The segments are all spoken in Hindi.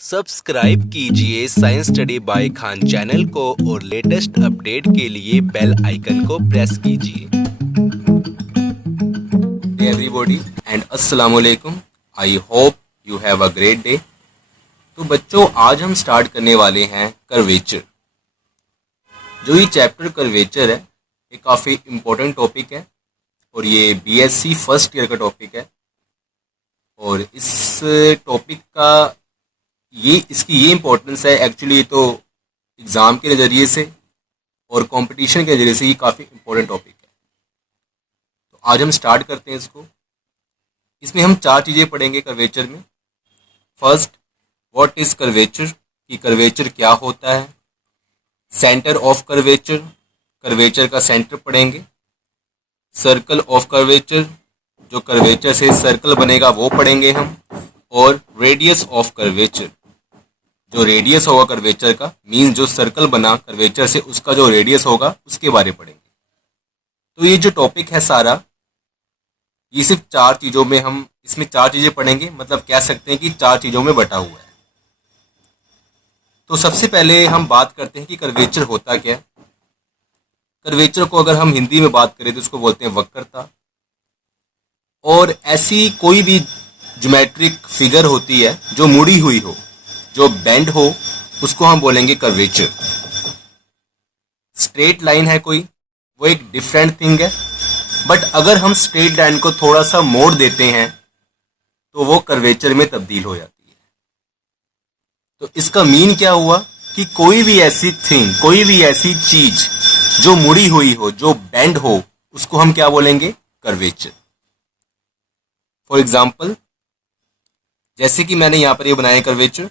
सब्सक्राइब कीजिए science study bye Khan channel को और लेटेस्ट अपडेट के लिए बेल आइकन को प्रेस कीजिए। एवरीबॉडी एंड अस्सलाम वालेकुम। I hope you have a great day. तो बच्चों, आज हम स्टार्ट करने वाले हैं कर्वेचर। जो ये चैप्टर कर्वेचर है, ये काफ़ी इम्पोर्टेंट टॉपिक है और ये बीएससी फर्स्ट ईयर का टॉपिक है। और इस टॉपिक का इसकी ये इम्पोर्टेंस है एक्चुअली तो एग्ज़ाम के नज़रिए से और कंपटीशन के नज़रिए से ये काफ़ी इम्पोर्टेंट टॉपिक है। तो आज हम स्टार्ट करते हैं इसको। इसमें हम चार चीज़ें पढ़ेंगे कर्वेचर में। फर्स्ट, व्हाट इज़ कर्वेचर, कि कर्वेचर क्या होता है। सेंटर ऑफ कर्वेचर, कर्वेचर का सेंटर पढ़ेंगे। सर्कल ऑफ कर्वेचर, जो कर्वेचर से सर्कल बनेगा वो पढ़ेंगे हम। और रेडियस ऑफ कर्वेचर, जो रेडियस होगा कर्वेचर का, मीन्स जो सर्कल बना कर्वेचर से उसका जो रेडियस होगा उसके बारे में पढ़ेंगे। तो ये जो टॉपिक है सारा, ये सिर्फ चार चीज़ों में हम इसमें चार चीज़ें पढ़ेंगे, मतलब कह सकते हैं कि चार चीज़ों में बटा हुआ है। तो सबसे पहले हम बात करते हैं कि कर्वेचर होता क्या है। कर्वेचर को अगर हम हिंदी में बात करें तो उसको बोलते हैं वक्रता। और ऐसी कोई भी ज्योमेट्रिक फिगर होती है जो मुड़ी हुई हो, जो बेंड हो, उसको हम बोलेंगे कर्वेचर। स्ट्रेट लाइन है कोई, वो एक डिफरेंट थिंग है, बट अगर हम स्ट्रेट लाइन को थोड़ा सा मोड़ देते हैं तो वो कर्वेचर में तब्दील हो जाती है। तो इसका मीन क्या हुआ कि कोई भी ऐसी थिंग, कोई भी ऐसी चीज जो मुड़ी हुई हो, जो बेंड हो, उसको हम क्या बोलेंगे, कर्वेचर। फॉर एग्जाम्पल, जैसे कि मैंने यहां पर ये बनाया कर्वेचर,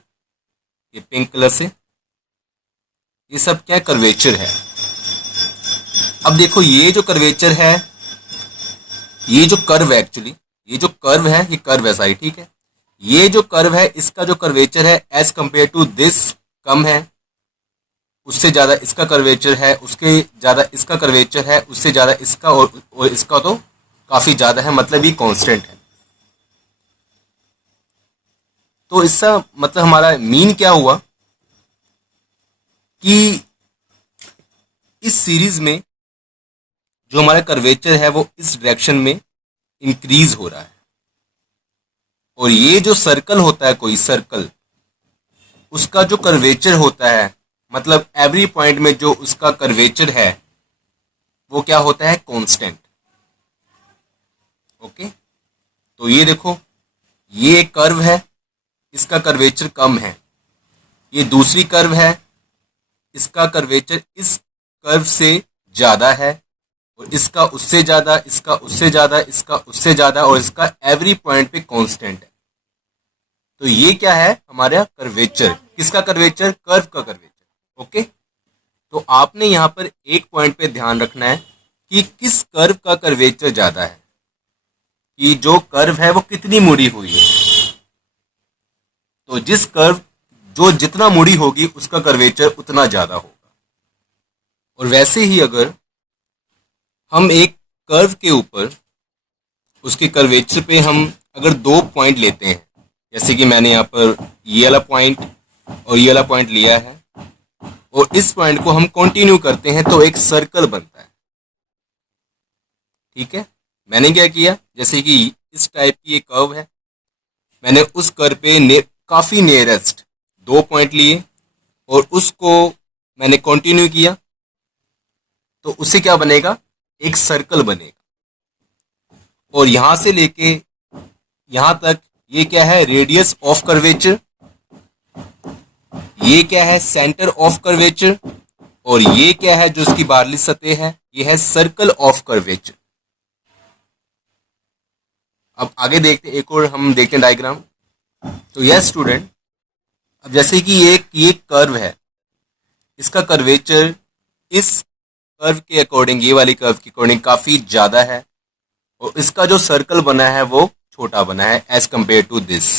ये पिंक कलर से, ये सब क्या कर्वेचर है। अब देखो, ये जो कर्वेचर है, ये जो कर्व है, एक्चुअली ये जो कर्व है, ये कर्व है सारी, ठीक है। ये जो कर्व है, इसका जो कर्वेचर है एज कंपेयर टू दिस कम है, उससे ज्यादा इसका कर्वेचर है, उसके ज्यादा इसका कर्वेचर है, उससे ज्यादा इसका, और इसका तो काफी ज्यादा है, मतलब ये कांस्टेंट है। तो इसका मतलब हमारा मीन क्या हुआ कि इस सीरीज में जो हमारा कर्वेचर है वो इस डायरेक्शन में इंक्रीज हो रहा है। और ये जो सर्कल होता है, कोई सर्कल, उसका जो कर्वेचर होता है, मतलब एवरी पॉइंट में जो उसका कर्वेचर है वो क्या होता है, कांस्टेंट। ओके, तो ये देखो, ये एक कर्व है, इसका कर्वेचर कम है। ये दूसरी कर्व है, इसका कर्वेचर इस कर्व से ज्यादा है, और इसका उससे ज्यादा, इसका उससे ज्यादा, इसका उससे ज्यादा, और इसका एवरी पॉइंट पे कांस्टेंट है। तो ये क्या है, हमारा कर्वेचर। किसका कर्वेचर, कर्व का कर्वेचर। ओके, तो आपने यहां पर एक पॉइंट पे ध्यान रखना है कि किस कर्व का कर्वेचर ज्यादा है, कि जो कर्व है वो कितनी मुड़ी हुई है। तो जिस कर्व जो जितना मुड़ी होगी उसका कर्वेचर उतना ज्यादा होगा। और वैसे ही अगर हम एक कर्व के ऊपर उसके कर्वेचर पे हम अगर दो पॉइंट लेते हैं, जैसे कि मैंने यहाँ पर ये वाला पॉइंट और ये वाला पॉइंट लिया है, और इस पॉइंट को हम कंटिन्यू करते हैं तो एक सर्कल बनता है। ठीक है, मैंने क्या किया, जैसे कि इस टाइप की एक कर्व है, मैंने उस कर्व पे काफी नियरेस्ट दो पॉइंट लिए और उसको मैंने कंटिन्यू किया, तो उससे क्या बनेगा, एक सर्कल बनेगा। और यहां से लेके यहां तक ये क्या है, रेडियस ऑफ कर्वेचर, ये क्या है, सेंटर ऑफ कर्वेचर, और ये क्या है जो इसकी बाहरली सतह है, ये है सर्कल ऑफ कर्वेचर। अब आगे देखते, एक और हम देखते हैं डायग्राम। तो यस स्टूडेंट, अब जैसे कि ये कर्व है, इसका कर्वेचर इस कर्व के अकॉर्डिंग, ये वाली कर्व के अकॉर्डिंग काफी ज्यादा है, और इसका जो सर्कल बना है वो छोटा बना है एज कंपेयर टू दिस।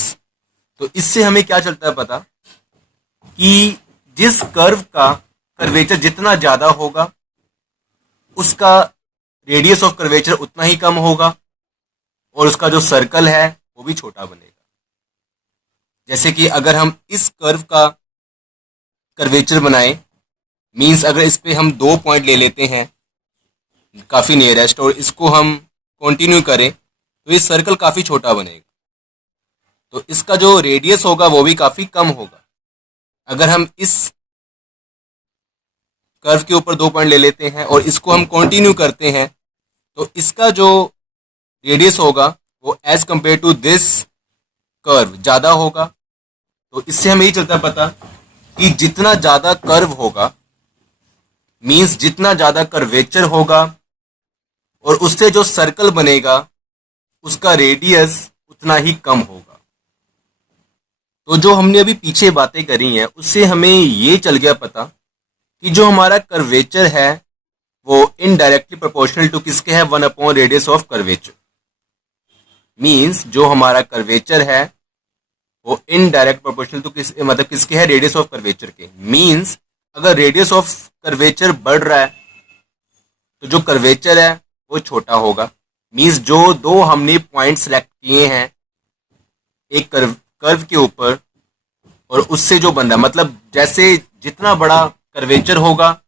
तो इससे हमें क्या चलता है पता, कि जिस कर्व का कर्वेचर जितना ज्यादा होगा उसका रेडियस ऑफ कर्वेचर उतना ही कम होगा, और उसका जो सर्कल है वो भी छोटा बनेगा। जैसे कि अगर हम इस कर्व का कर्वेचर बनाएं, मींस अगर इस पे हम 2 पॉइंट ले लेते हैं काफ़ी नियरेस्ट और इसको हम कंटिन्यू करें तो ये सर्कल काफ़ी छोटा बनेगा, तो इसका जो रेडियस होगा वो भी काफ़ी कम होगा। अगर हम इस कर्व के ऊपर 2 पॉइंट ले लेते हैं और इसको हम कंटिन्यू करते हैं तो इसका जो रेडियस होगा वो as compare to this curve ज़्यादा होगा। तो इससे हमें ये चलता पता कि जितना ज़्यादा कर्व होगा, मींस जितना ज़्यादा कर्वेचर होगा और उससे जो सर्कल बनेगा उसका रेडियस उतना ही कम होगा। तो जो हमने अभी पीछे बातें करी हैं उससे हमें ये चल गया पता कि जो हमारा कर्वेचर है वो इनडायरेक्टली प्रोपोर्शनल टू किसके है, 1 रेडियस ऑफ कर्वेचर। मींस जो हमारा कर्वेचर है वो इनडायरेक्ट प्रोपोर्शनल टू मतलब किसके है, रेडियस ऑफ कर्वेचर के। मींस अगर रेडियस ऑफ कर्वेचर बढ़ रहा है तो जो कर्वेचर है वो छोटा होगा। मींस जो दो हमने पॉइंट सेलेक्ट किए हैं एक कर्व के ऊपर और उससे जो बन रहा है, मतलब जैसे जितना बड़ा कर्वेचर होगा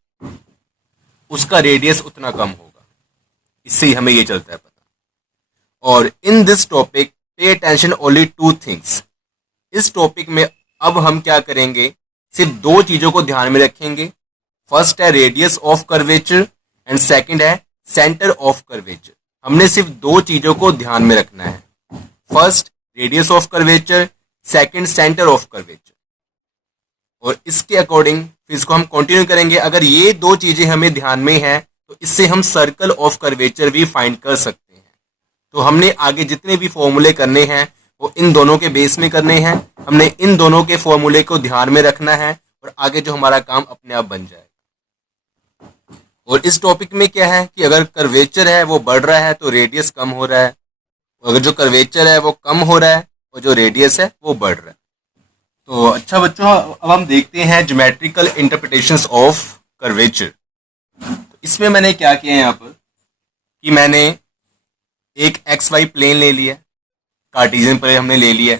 उसका रेडियस उतना कम होगा। इससे ही हमें ये चलता है पता। और in this topic pay attention only 2 things. इस टॉपिक में अब हम क्या करेंगे, सिर्फ 2 चीजों को ध्यान में रखेंगे। फर्स्ट है radius of curvature and second है सेंटर ऑफ कर्वेचर। हमने सिर्फ 2 चीजों को ध्यान में रखना है, first radius of curvature, second centre of curvature. और इसके अकॉर्डिंग फिर इसको हम कंटिन्यू करेंगे। अगर ये 2 चीजें हमें ध्यान में है तो इससे हम सर्कल ऑफ कर्वेचर भी फाइंड कर सकते हैं। तो हमने आगे जितने भी फॉर्मूले करने हैं वो इन दोनों के बेस में करने हैं। हमने इन दोनों के फॉर्मूले को ध्यान में रखना है और आगे जो हमारा काम अपने आप बन जाएगा। और इस टॉपिक में क्या है कि अगर कर्वेचर है वो बढ़ रहा है तो रेडियस कम हो रहा है, अगर जो कर्वेचर है वो कम हो रहा है और जो रेडियस है वो बढ़ रहा है। तो अच्छा बच्चों, अब हम देखते हैं ज्योमेट्रिकल इंटरप्रिटेशंस ऑफ कर्वेचर। तो इसमें मैंने क्या किया है यहाँ पर कि मैंने एक एक्स वाई प्लेन ले लिया, कार्टेशियन प्लेन हमने ले लिया।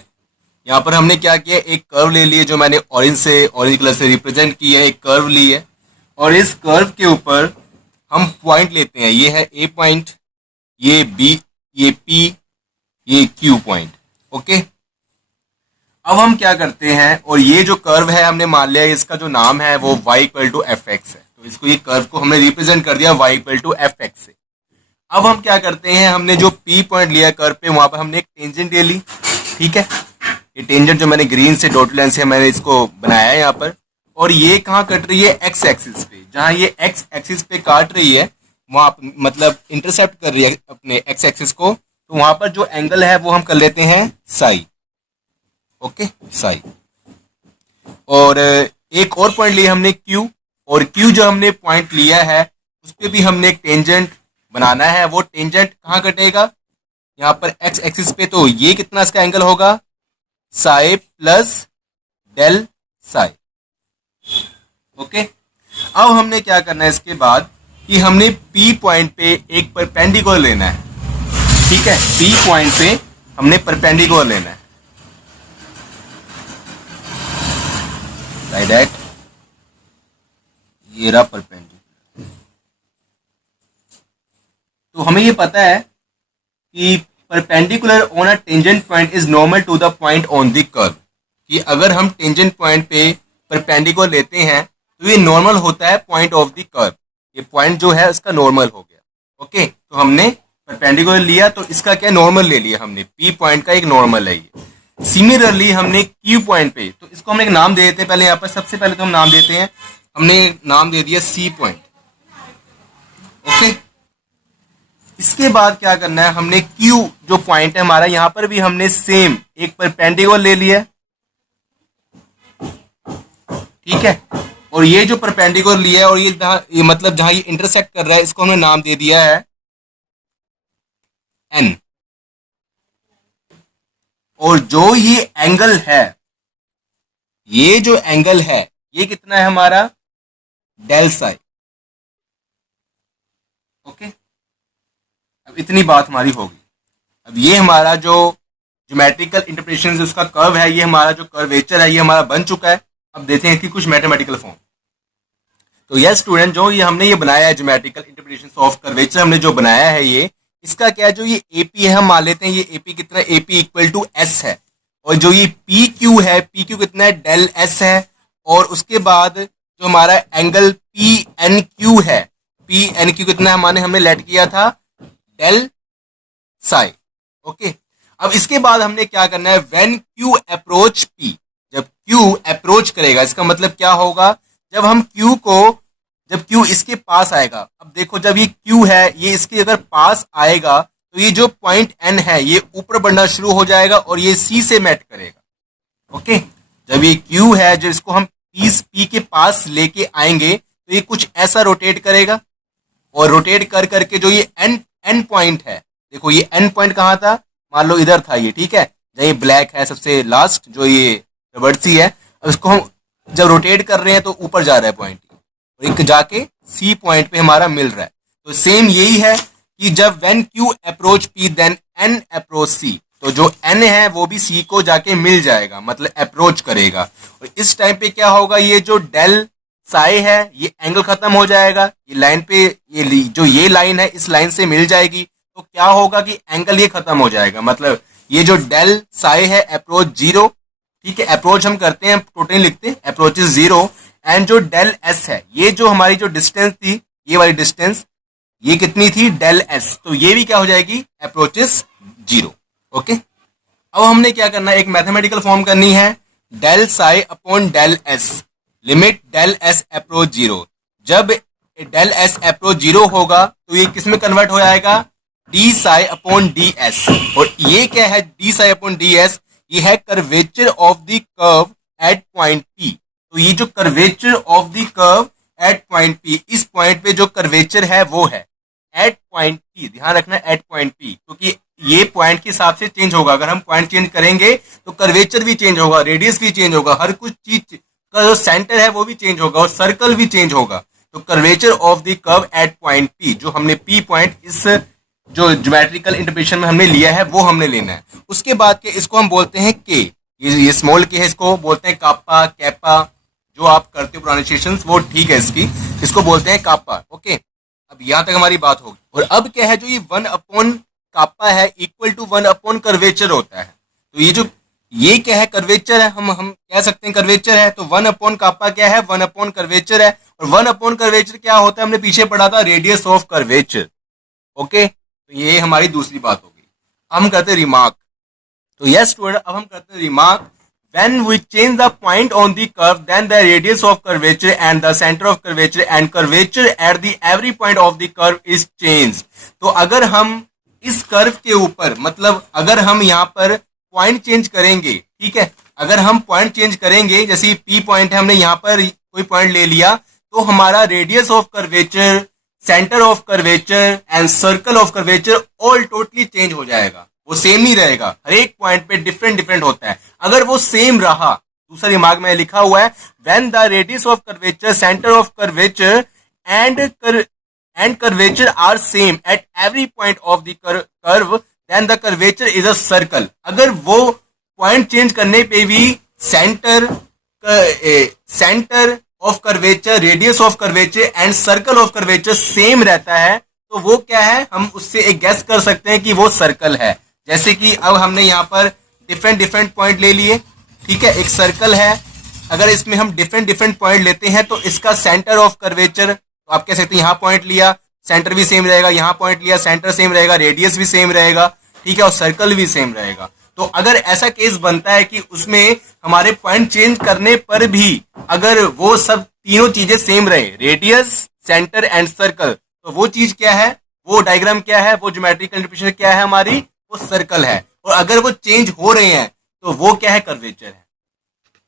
यहाँ पर हमने क्या किया, एक कर्व ले लिया जो मैंने ऑरेंज कलर से रिप्रेजेंट किया है, एक कर्व ली है और इस कर्व के ऊपर हम पॉइंट लेते हैं। ये है ए पॉइंट, ये बी, ये पी, ये क्यू पॉइंट। ओके, अब हम क्या करते हैं, और ये जो कर्व है हमने मान लिया इसका जो नाम है वो y equal to F x है, तो इसको ये कर्व को हमने रिप्रेजेंट कर दिया y equal to F x से। अब हम क्या करते हैं, हमने जो P पॉइंट लिया कर्व पे वहां पर हमने एक टेंजेंट ले ली। ठीक है, ये टेंजेंट जो मैंने ग्रीन से डॉट लाइन से मैंने इसको बनाया है यहाँ पर, और ये कहाँ कट रही है, एक्स एक्सिस पे। जहां ये एक्स एक्सिस पे काट रही है वहां मतलब इंटरसेप्ट कर रही है अपने एक्स एक्सिस को, तो वहां पर जो एंगल है वो हम कर लेते हैं साई। ओके, साई। और एक और पॉइंट लिया हमने क्यू, और क्यू जो हमने पॉइंट लिया है उस पर भी हमने एक टेंजेंट बनाना है। वो टेंजेंट कहाँ कटेगा, यहाँ पर एक्स एक्सिस पे, तो ये कितना इसका एंगल होगा, psi plus del psi. Okay, अब हमने क्या करना है इसके बाद कि हमने पी पॉइंट पे एक परपेंडिकुलर लेना है। ठीक है, पी पॉइंट पे हमने परपेंडिकुलर लेना है लाइक दैट, ये रहा परपेंडिकुलर। तो हमें ये पता है कि perpendicular on a tangent point is normal to the point on the curve, कि अगर हम टेंजेंट पॉइंट पे परपेंडिकुलर लेते हैं तो ये नॉर्मल होता है पॉइंट ऑफ द कर्व। ये पॉइंट जो है इसका नॉर्मल हो गया। ओके, तो हमने परपेंडिकुलर लिया तो इसका क्या नॉर्मल ले लिया हमने, पी पॉइंट का एक नॉर्मल है ये। सिमिलरली हमने क्यू पॉइंट पे, तो इसको हम एक नाम दे देते हैं पहले। यहाँ पर सबसे पहले तो हम नाम देते हैं, हमने नाम दे दिया सी पॉइंट। ओके, इसके बाद क्या करना है, हमने क्यू जो पॉइंट है हमारा, यहां पर भी हमने सेम एक परपेंडिकुलर ले लिया। ठीक है, और ये जो परपेंडिकुलर लिया है और ये मतलब जहां ये इंटरसेक्ट कर रहा है इसको हमने नाम दे दिया है एन। और जो ये एंगल है, ये जो एंगल है ये कितना है हमारा, डेल साई। ओके, अब इतनी बात हमारी होगी। अब ये हमारा जो ज्योमेट्रिकल इंटरप्रिटेशन उसका कर्व है, ये हमारा जो कर्वेचर है ये हमारा बन चुका है। अब देखते हैं इसकी कुछ मैथमेटिकल फॉर्म। तो यस स्टूडेंट, जो ये हमने ये बनाया है ज्योमेट्रिकल इंटरप्रिटेशन ऑफ कर्वेचर, हमने जो बनाया है ये, इसका क्या, जो ये एपी है हम मान लेते हैं, ये एपी कितना, एपी इक्वल टू एस है, और जो ये पी क्यू है, पी क्यू कितना है, डेल एस है, और उसके बाद जो हमारा एंगल पी एन क्यू है, पी एन क्यू कितना है हमने लेट किया था डेल साई। ओके, अब इसके बाद हमने क्या करना है, व्हेन क्यू अप्रोच पी, जब क्यू अप्रोच करेगा, इसका मतलब क्या होगा, जब हम क्यू को, जब क्यू इसके पास आएगा, अब देखो जब ये क्यू है ये इसके अगर पास आएगा तो ये जो पॉइंट एन है ये ऊपर बढ़ना शुरू हो जाएगा और ये सी से मैट करेगा। ओके, जब ये क्यू है जो इसको हम पी के पास लेके आएंगे तो ये कुछ ऐसा रोटेट करेगा, और रोटेट कर करके जो ये एन पॉइंट है, देखो ये एन पॉइंट कहाँ था, मान लो इधर था ये, ठीक है, जहाँ ये ब्लैक है सबसे लास्ट जो ये रिवर्सी है, अब इसको हम जब रोटेट कर रहे हैं तो ऊपर जा रहा है पॉइंट, एक जाके सी पॉइंट पे हमारा मिल रहा है। तो सेम यही है कि जब when Q approach P then N approach C, तो जो एन है वो भी सी को जाके मिल जाएगा, मतलब अप्रोच करेगा, और इस टाइम पे क्या होगा, ये जो डेल साई है ये एंगल खत्म हो जाएगा, ये लाइन पे ये लाइन है इस लाइन से मिल जाएगी, तो क्या होगा कि एंगल ये खत्म हो जाएगा, मतलब ये जो डेल साई है अप्रोच जीरो, ठीक है, अप्रोच हम करते हैं टोटली लिखते हैं अप्रोच इज जीरो, एंड जो डेल एस है, ये जो हमारी जो डिस्टेंस थी, ये वाली डिस्टेंस ये कितनी थी, डेल एस, तो ये भी क्या हो जाएगी, अप्रोच इज जीरो। ओके, अब हमने क्या करना है, एक मैथमेटिकल फॉर्म करनी है, del psi upon del s, limit del s approach zero, जब डेल एस अप्रोच जीरो होगा तो ये किस में कन्वर्ट हो जाएगा, d psi upon d s, और ये क्या है, d psi upon d s, ये है curvature of the curve at point p, तो ये जो curvature of the curve at point p, इस पॉइंट पे जो कर्वेचर है वो है एट पॉइंट पी, ध्यान रखना एट पॉइंट पी, क्योंकि ये पॉइंट के हिसाब से चेंज होगा, अगर हम पॉइंट चेंज करेंगे तो कर्वेचर भी चेंज होगा, रेडियस भी चेंज होगा, हर कुछ चीज का जो सेंटर है वो भी चेंज होगा और सर्कल भी चेंज होगा। तो curvature of the curve at point P, जो हमने पी पॉइंट इस जो ज्योमेट्रिकल इंटरप्रिटेशन में हमने लिया है वो हमने लेना है। उसके बाद के इसको हम बोलते हैं के, ये स्मॉल के है, इसको बोलते हैं कापा कैपा, जो आप करते हो प्रोनाउंसिएशन वो ठीक है इसकी, इसको बोलते हैं कापा। ओके, अब यहां तक हमारी बात होगी। और अब क्या है, जो ये 1 अपॉन कापा है इक्वल टू 1 अपॉन कर्वेचर होता है, तो ये जो ये क्या है, कर्वेचर है, हम कह सकते हैं कर्वेचर है, तो 1 अपॉन कापा क्या है, 1 अपॉन कर्वेचर है, और 1 अपॉन कर्वेचर क्या होता है, हमने पीछे पढ़ा था रेडियस ऑफ कर्वेचर। ओके, तो ये हमारी दूसरी बात होगी। हम करते हैं रिमार्क, तो यस स्टूडेंट, अब हम करते हैं remark, when we change the point on the curve then the radius of curvature and the center of curvature and curvature at the every point of the curve is changed। तो अगर हम इस कर्व के ऊपर, मतलब अगर हम यहाँ पर पॉइंट चेंज करेंगे, ठीक है, अगर हम पॉइंट चेंज करेंगे, जैसे पी पॉइंट है, हमने यहाँ पर कोई पॉइंट ले लिया, तो हमारा radius of curvature, centre of curvature and circle of curvature all totally change हो जाएगा, वो सेम नहीं रहेगा, हर एक पॉइंट पे डिफरेंट डिफरेंट होता है। अगर वो सेम रहा, दूसरा रिमार्क में लिखा हुआ है, when the radius of curvature, centre of curvature and curvature are same at every point of the curve then the curvature is a circle. अगर वो पॉइंट चेंज करने पे भी centre of curvature, radius of curvature and circle of curvature same रहता है, तो वो क्या है, हम उससे एक गेस कर सकते हैं कि वो सर्कल है। जैसे कि अब हमने यहाँ पर डिफरेंट डिफरेंट पॉइंट ले लिए, ठीक है, एक सर्कल है, अगर इसमें हम डिफरेंट डिफरेंट पॉइंट लेते हैं तो इसका सेंटर ऑफ कर्वेचर, तो आप कह सकते हैं यहाँ पॉइंट लिया, सेंटर भी सेम रहेगा, यहाँ पॉइंट लिया, सेंटर सेम रहेगा, रेडियस भी सेम रहेगा, ठीक है, और सर्कल भी सेम रहेगा। तो अगर ऐसा केस बनता है कि उसमें हमारे पॉइंट चेंज करने पर भी अगर वो सब तीनों चीजें सेम रहे, रेडियस, सेंटर एंड सर्कल, तो वो चीज क्या है, वो डायग्राम क्या है, वो ज्योमेट्रिकल इंटरप्रिटेशन क्या है हमारी, वो सर्कल है। और अगर वो चेंज हो रहे हैं तो वो क्या है, कर्वेचर है।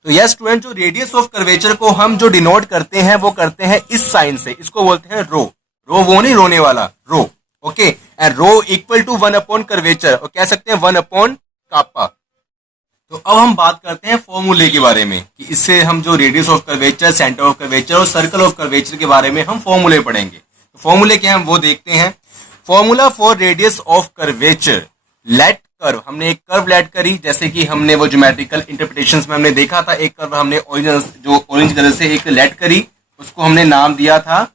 तो यस स्टूडेंट, जो रेडियस ऑफ कर्वेचर को हम जो डिनोट करते हैं वो करते हैं इस साइन से, इसको बोलते हैं रो, रो वो नहीं रोने वाला, rho. Okay, and rho equal to 1 upon curvature, और कह सकते हैं 1 अपॉन कापा। तो अब हम बात करते हैं फॉर्मूले के बारे में, कि इससे हम जो radius of curvature, centre of curvature और सर्कल ऑफ कर्वेचर के बारे में हम फॉर्मूले पढ़ेंगे। तो फॉर्मूले क्या हम वो देखते हैं। Formula for radius of curvature, let curve, हमने एक कर्व लेट करी, जैसे कि हमने वो ज्योमेट्रिकल इंटरप्रिटेशंस में हमने देखा था, एक कर्व हमने ऑरेंज कलर से एक लेट करी, उसको हमने नाम दिया था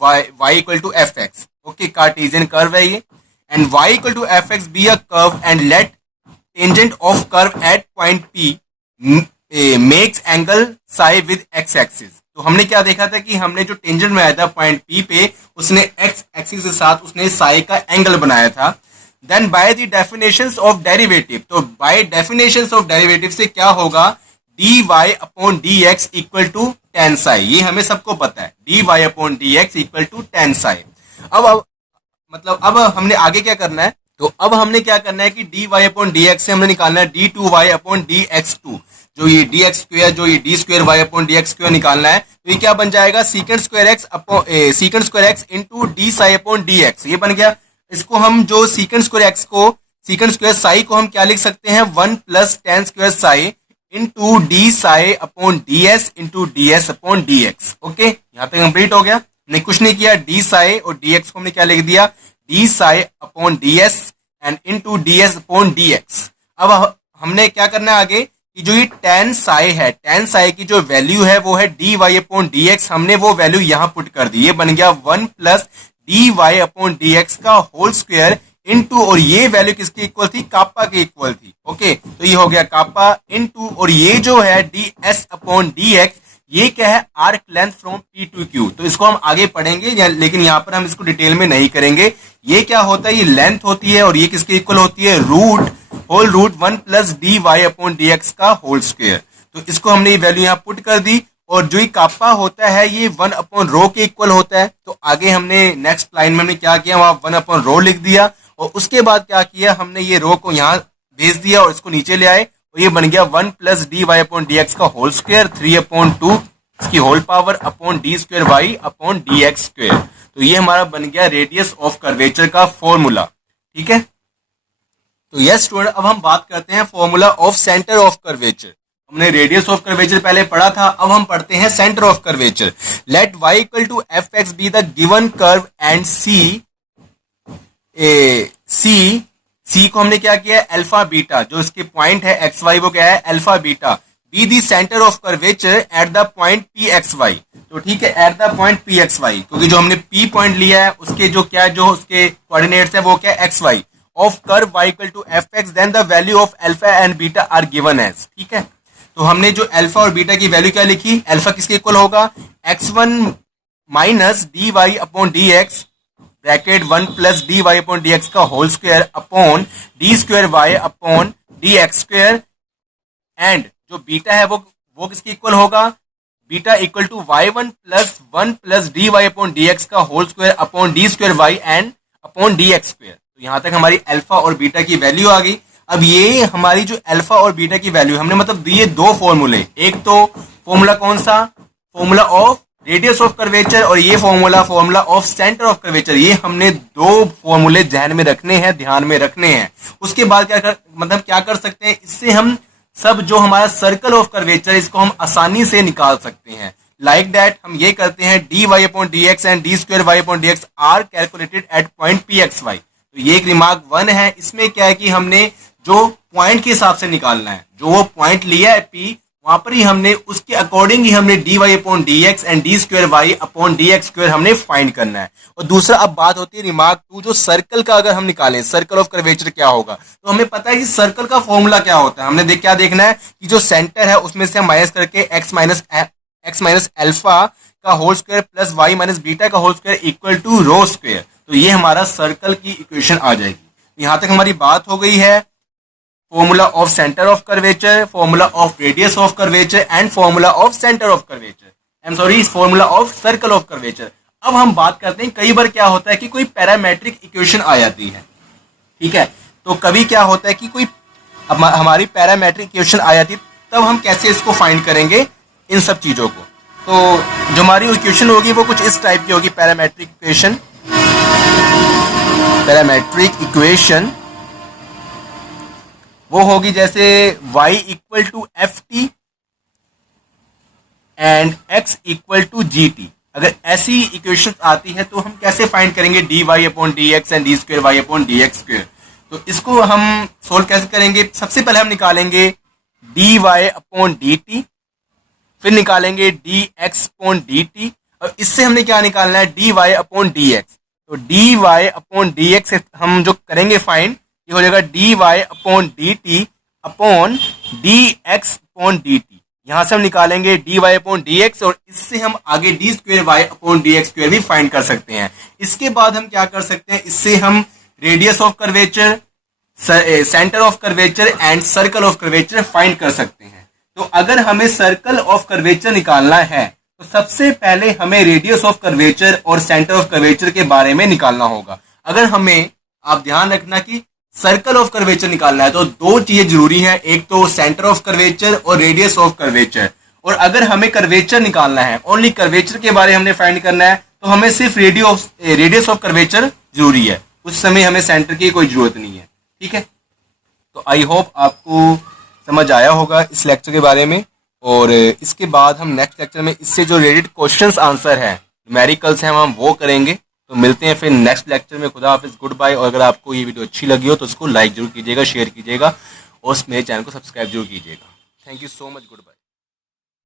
y equal to F x. Okay, Cartesian curve है ये, and y equal to F x be a curve and let tangent of curve at point P makes angle psi with x axis. तो हमने क्या देखा था कि हमने जो टेंजेंट बनाया था पॉइंट P पे, उसने x एक्सिस के साथ उसने साई का एंगल बनाया था। Then by the definitions of derivative, तो बाय डेफिनेशंस ऑफ डेरिवेटिव से क्या होगा, dy upon dx equal to tan psi, ये हमें सबको पता है, dy upon dx equal to tan psi. अब हमने आगे क्या करना है, तो अब हमने क्या करना है कि dy अपॉन dx से हमने निकालना है d2y अपॉन dx2, जो ये dx स्क्वायर, जो ये d square y upon dx square निकालना है, तो ये क्या बन जाएगा, secant square x into D psi upon dx, ये बन गया। इसको हम जो सीकेंट स्क्वायर साई को हम क्या लिख सकते हैं, 1 plus tan square Sai into D psi upon ds into ds upon dx। Okay, यहाँ तक कंप्लीट हो गया, हमने कुछ नहीं किया, डी साई और dx को हमने क्या लिख दिया, D psi upon ds and into ds upon dx। अब हमने क्या करना है आगे, कि जो ये tan साई है, tan साई की जो वैल्यू है वो है dy अपॉन dx, हमने वो वैल्यू यहाँ पुट कर दी, ये बन गया 1 प्लस dy अपॉन dx का होल स्क्वायर इंटू, और ये वैल्यू किसकी इक्वल थी, कापा के इक्वल थी। ओके, तो ये हो गया कापा इंटू, और ये जो है ds अपॉन dx, ये क्या है, arc length from P to Q, तो इसको हम आगे पढ़ेंगे, लेकिन यहाँ पर हम इसको डिटेल में नहीं करेंगे। ये क्या होता है, ये लेंथ होती है, और ये किसके इक्वल होती है, whole root 1 plus dy upon dx का होल स्क्वायर। तो इसको हमने ये वैल्यू यहाँ पुट कर दी, और जो ये कापा होता है ये 1 अपॉन रो के इक्वल होता है। तो आगे हमने नेक्स्ट लाइन में हमने क्या किया, वहां 1 अपॉन रो लिख दिया, और उसके बाद क्या किया, हमने ये रो को यहाँ भेज दिया और इसको नीचे ले आए, और ये बन गया 1 प्लस dy अपॉन dx का होल स्क्वायर 3 अपॉन 2 इसकी whole power upon d square y upon dx square. तो ये हमारा बन गया रेडियस ऑफ कर्वेचर का फॉर्मूला। ठीक है, तो यस स्टूडेंट, अब हम बात करते हैं formula of centre of curvature. हमने रेडियस ऑफ कर्वेचर पहले पढ़ा था, अब हम पढ़ते हैं centre of curvature. Let y equal to F x be the given curve and C को हमने क्या किया है, अल्फा बीटा, जो इसके पॉइंट है एक्स वाई वो क्या है, alpha beta, be the centre of curvature at the point p x y. तो ठीक है, at the point p x y, क्योंकि जो हमने पी पॉइंट लिया है उसके जो क्या जो उसके कोऑर्डिनेट्स है वो क्या है, x y of curve y equal to F x, then the value of alpha and beta are given as. ठीक है, तो हमने जो अल्फा और बीटा की वैल्यू क्या लिखी, अल्फा किसके इक्वल होगा, x1 minus D Y upon D X bracket 1 plus D Y upon D X का whole square upon D square Y upon D x square, and जो बीटा है वो किसके इक्वल होगा, beta equal to y1 plus 1 plus D Y upon D X का whole square upon D square Y and upon D x square. तो यहां तक हमारी अल्फा और बीटा की वैल्यू आ गई। अब ये हमारी जो अल्फा और बीटा की वैल्यू हमने मतलब दिए दो फॉर्मूले, एक तो फॉर्मूला कौन सा, formula of radius of curvature, और ये formula of centre of curvature. ये हमने दो फॉर्मूले ध्यान में रखने हैं, ध्यान में रखने हैं। उसके बाद क्या कर सकते हैं, इससे हम सब जो हमारा सर्कल ऑफ कर्वेचर इसको हम आसानी से निकाल सकते हैं। लाइक दैट हम ये करते हैं, d Y upon D x and d square Y upon D x are calculated at point p x y. तो ये एक रिमार्क 1 है। इसमें क्या है कि हमने जो पॉइंट के हिसाब से निकालना है, जो वो पॉइंट लिया है पी, वहां पर ही हमने उसके अकॉर्डिंग ही हमने d Y upon D x and d square Y upon D x square हमने फाइंड करना है। और दूसरा अब बात होती है रिमार्क 2, जो सर्कल का अगर हम निकालें, सर्कल ऑफ कर्वेचर क्या होगा, तो हमें पता है कि सर्कल का फॉर्मूला क्या होता है। हमने क्या देखना है कि जो सेंटर है उसमें से हम माइनस करके एक्स माइनस अल्फा का whole square plus Y minus beta का whole square equal to rho square, तो ये हमारा सर्कल की इक्वेशन आ जाएगी। यहां तक हमारी बात हो गई है formula of centre of curvature, formula of radius of curvature and formula of centre of curvature, formula of circle of curvature. अब हम बात करते हैं, कई बार क्या होता है कि कोई पैरामेट्रिक इक्वेशन आ जाती है। ठीक है, तो कभी क्या होता है कि कोई हमारी पैरामेट्रिक इक्वेशन आ जाती है, तब हम कैसे इसको फाइंड करेंगे इन सब चीजों को। तो जो हमारी इक्वेशन होगी वो कुछ इस टाइप की होगी, पैरामेट्रिक इक्वेशन वो होगी जैसे y equal to f t and x equal to g t. अगर ऐसी इक्वेशन आती है तो हम कैसे फाइंड करेंगे dy upon D x and d square Y upon D x square. तो इसको हम सोल्व कैसे करेंगे? सबसे पहले हम निकालेंगे dy अपॉन dt, फिर निकालेंगे dx अपॉन dt, और इससे हमने क्या निकालना है? dy upon dx। तो dy अपॉन dx हम जो करेंगे फाइंड, ये हो जाएगा dy upon dt upon dx upon dt। यहां से हम निकालेंगे dy अपॉन dx, और इससे हम आगे d square y upon dx square भी फाइंड कर सकते हैं। इसके बाद हम क्या कर सकते हैं? इससे हम radius of curvature, centre of curvature and circle of curvature find कर सकते हैं। तो अगर हमें सर्कल ऑफ कर्वेचर निकालना है तो सबसे पहले हमें रेडियस ऑफ कर्वेचर और सेंटर ऑफ कर्वेचर के बारे में निकालना होगा। अगर हमें, आप ध्यान रखना कि सर्कल ऑफ कर्वेचर निकालना है तो दो चीजें जरूरी हैं, एक तो सेंटर ऑफ कर्वेचर और रेडियस ऑफ कर्वेचर। और अगर हमें कर्वेचर निकालना है, ओनली कर्वेचर के बारे में हमने फाइंड करना है, तो हमें सिर्फ रेडियस ऑफ कर्वेचर जरूरी है, उस समय हमें सेंटर की कोई जरूरत नहीं है। ठीक है, तो आई होप आपको समझ आया होगा इस लेक्चर के बारे में। और इसके बाद हम नेक्स्ट लेक्चर में इससे जो रिलेटेड क्वेश्चंस आंसर है, न्यूमेरिकल्स हैं, हम वो करेंगे। तो मिलते हैं फिर नेक्स्ट लेक्चर में। खुदा हाफिज, गुड बाय। और अगर आपको ये वीडियो अच्छी लगी हो तो उसको लाइक जरूर कीजिएगा, शेयर कीजिएगा और मेरे चैनल को सब्सक्राइब जरूर कीजिएगा। Thank you so much, good bye.